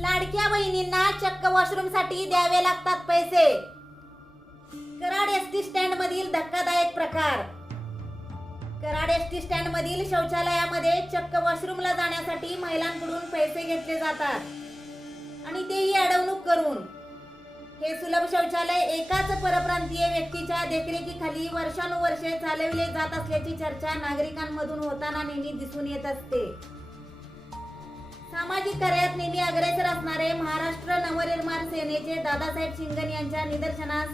लाडक्या बहिणींना चक्क वॉशरूम साठी द्यावे लागतात पैसे. कराड एसटी स्टँड मधील धक्कादायक प्रकार. कराड एसटी स्टँड मधील शौचालयामध्ये चक्क वॉशरूमला जाण्यासाठी महिलांकडून पैसे घेतले जातात आणि तेही अडवणूक करून. हे सुलभ शौचालय एकाच परप्रांतीय व्यक्तीच्या देखरेखीखाली वर्षानुवर्षे चालविले जात असल्याची चर्चा नागरिकांमधून होताना नेहमी दिसून येत असते. सामाजिक कार्यात नेहमी अग्रेसर असणारे महाराष्ट्र नवनिर्माण सेनेचे दादासाहेब शिंगण यांच्या निदर्शनास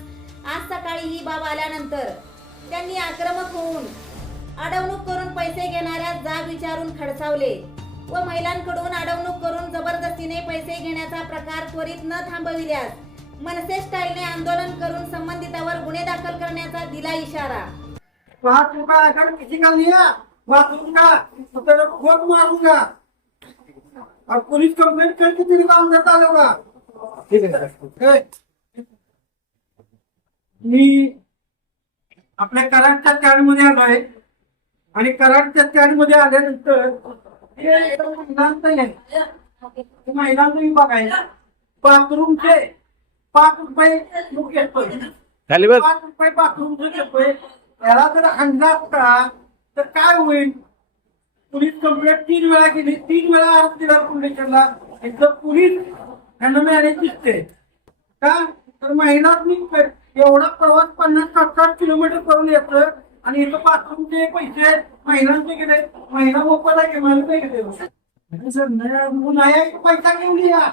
आज सकाळी ही बाब आल्यानंतर त्यांनी आक्रमक होऊन अडवणूक करून पैसे घेणाऱ्या जाब विचारून खडसावले व महिलांकडून अडवणूक करून जबरदस्तीने पैसे घेण्याचा प्रकार त्वरित न थांबविल्यास मनसे स्टाईलने आंदोलन करून संबंधितावर गुन्हे दाखल करण्याचा दिला इशारा. किसी का लिया मारूंगा तो तेरे को खुद मारूंगा और पुलिस कंप्लेंट करके तेरे को अंदर डालूंगा. ठीक है. मी आपल्या कराडच्या कॅडमध्ये आलोय आणि कराडच्या कॅडमध्ये आल्यानंतर महिलांचं विभाग आहे. बाथरूमचे 5 रुपये लोक घेतोय. 5 रुपये बाथरूमचे घेतोय. याला जर आणला असता तर काय होईल? पोलीस कंप्लेंट 3 वेळा केली, 3 वेळा अर्ज दिला पोलिसांना. एकदा पोलीस यांना मिळाले दिसते का? तर महिलांनी एवढा प्रवास 50-60 किलोमीटर करून येतं आणि इथं बाथरूमचे पैसे महिलांचे गेले. महिला मोफत आहे की मला नाही गेले. सर नाही पैसा घेऊन या.